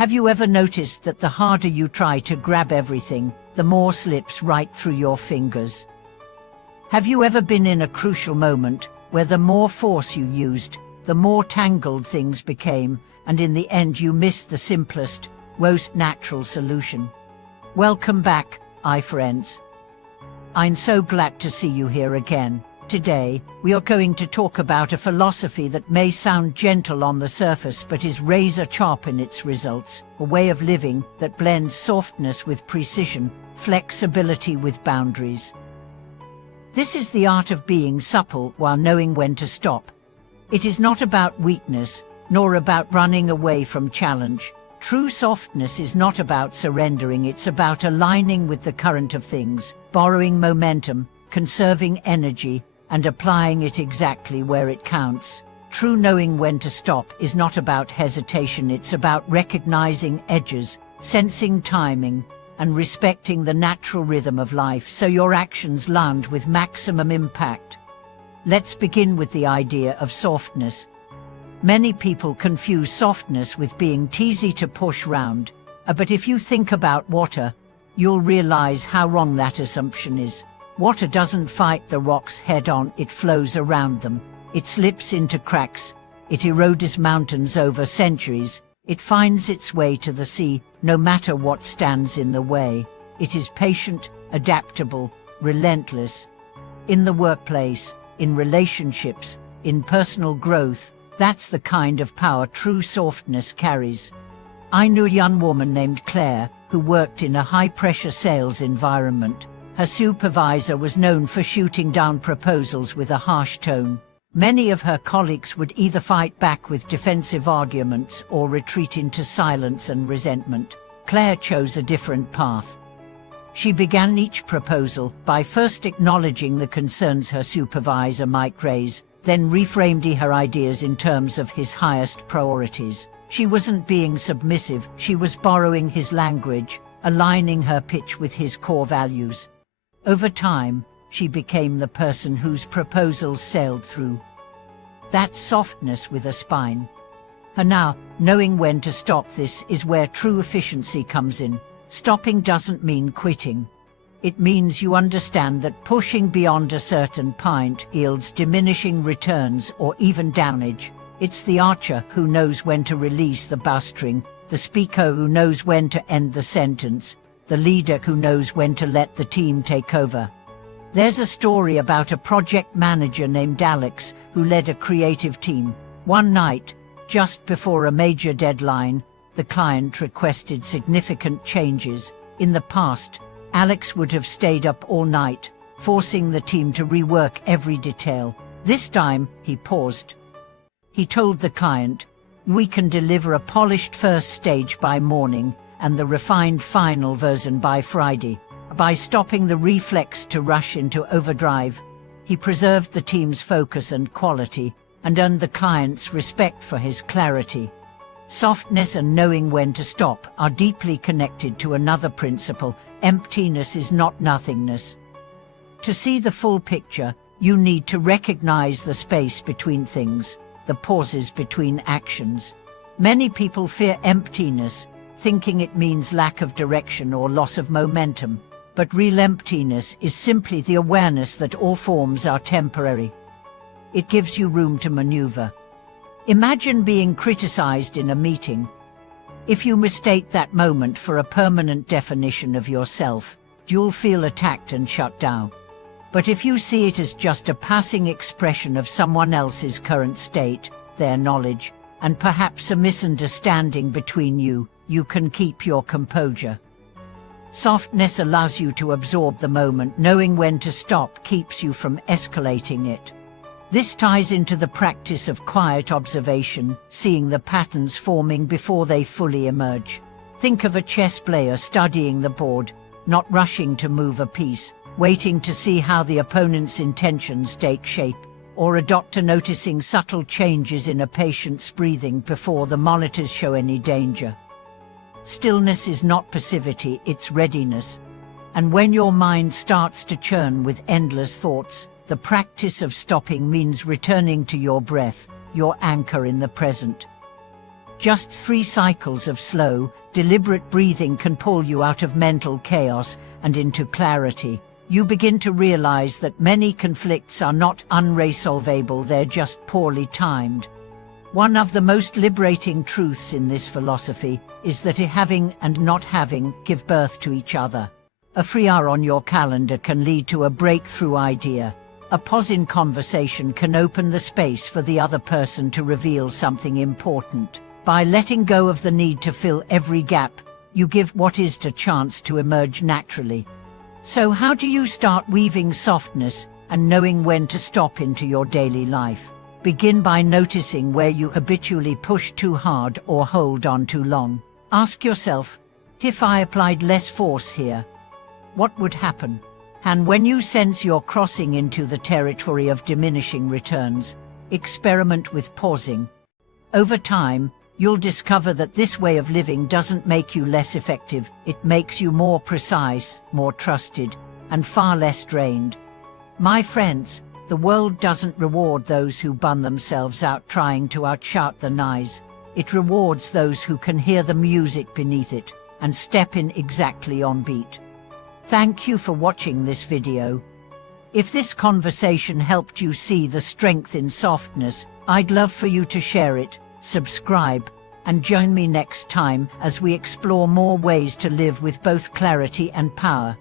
Have you ever noticed that the harder you try to grab everything, the more slips right through your fingers? Have you ever been in a crucial moment where the more force you used, the more tangled things became, and in the end you missed the simplest, most natural solution? Welcome back, friends. I'm so glad to see you here again. Today, we are going to talk about a philosophy that may sound gentle on the surface but is razor sharp in its results, a way of living that blends softness with precision, flexibility with boundaries. This is the art of being supple while knowing when to stop. It is not about weakness, nor about running away from challenge. True softness is not about surrendering, it's about aligning with the current of things, borrowing momentum, conserving energy, and applying it exactly where it counts. True knowing when to stop is not about hesitation, it's about recognizing edges, sensing timing, and respecting the natural rhythm of life so your actions land with maximum impact. Let's begin with the idea of softness. Many people confuse softness with being easy to push round, but if you think about water, you'll realize how wrong that assumption is. Water doesn't fight the rocks head-on, it flows around them. It slips into cracks, it erodes mountains over centuries, it finds its way to the sea, no matter what stands in the way. It is patient, adaptable, relentless. In the workplace, in relationships, in personal growth, that's the kind of power true softness carries. I knew a young woman named Claire who worked in a high-pressure sales environment. Her supervisor was known for shooting down proposals with a harsh tone. Many of her colleagues would either fight back with defensive arguments or retreat into silence and resentment. Claire chose a different path. She began each proposal by first acknowledging the concerns her supervisor might raise, then reframed her ideas in terms of his highest priorities. She wasn't being submissive, she was borrowing his language, aligning her pitch with his core values. Over time, she became the person whose proposals sailed through. That's softness with a spine. And now, knowing when to stop, this is where true efficiency comes in. Stopping doesn't mean quitting. It means you understand that pushing beyond a certain point yields diminishing returns or even damage. It's the archer who knows when to release the bowstring, the speaker who knows when to end the sentence, the leader who knows when to let the team take over. There's a story about a project manager named Alex who led a creative team. One night, just before a major deadline, the client requested significant changes. In the past, Alex would have stayed up all night, forcing the team to rework every detail. This time, he paused. He told the client, "We can deliver a polished first stage by morning and the refined final version by Friday." By stopping the reflex to rush into overdrive, he preserved the team's focus and quality and earned the client's respect for his clarity. Softness and knowing when to stop are deeply connected to another principle: emptiness is not nothingness. To see the full picture, you need to recognize the space between things, the pauses between actions. Many people fear emptiness, thinking it means lack of direction or loss of momentum. But real emptiness is simply the awareness that all forms are temporary. It gives you room to maneuver. Imagine being criticized in a meeting. If you mistake that moment for a permanent definition of yourself, you'll feel attacked and shut down. But if you see it as just a passing expression of someone else's current state, their knowledge, and perhaps a misunderstanding between you, you can keep your composure. Softness allows you to absorb the moment. Knowing when to stop keeps you from escalating it. This ties into the practice of quiet observation, seeing the patterns forming before they fully emerge. Think of a chess player studying the board, not rushing to move a piece, waiting to see how the opponent's intentions take shape, or a doctor noticing subtle changes in a patient's breathing before the monitors show any danger. Stillness is not passivity, it's readiness. And when your mind starts to churn with endless thoughts, the practice of stopping means returning to your breath, your anchor in the present. Just 3 cycles of slow, deliberate breathing can pull you out of mental chaos and into clarity. You begin to realize that many conflicts are not unresolvable, they're just poorly timed. One of the most liberating truths in this philosophy is that having and not having give birth to each other. A free hour on your calendar can lead to a breakthrough idea. A pause in conversation can open the space for the other person to reveal something important. By letting go of the need to fill every gap, you give what is a chance to emerge naturally. So how do you start weaving softness and knowing when to stop into your daily life? Begin by noticing where you habitually push too hard or hold on too long. Ask yourself, if I applied less force here, what would happen? And when you sense you're crossing into the territory of diminishing returns, experiment with pausing. Over time, you'll discover that this way of living doesn't make you less effective, it makes you more precise, more trusted, and far less drained. My friends, the world doesn't reward those who burn themselves out trying to outshout the noise. It rewards those who can hear the music beneath it and step in exactly on beat. Thank you for watching this video. If this conversation helped you see the strength in softness, I'd love for you to share it, subscribe, and join me next time as we explore more ways to live with both clarity and power.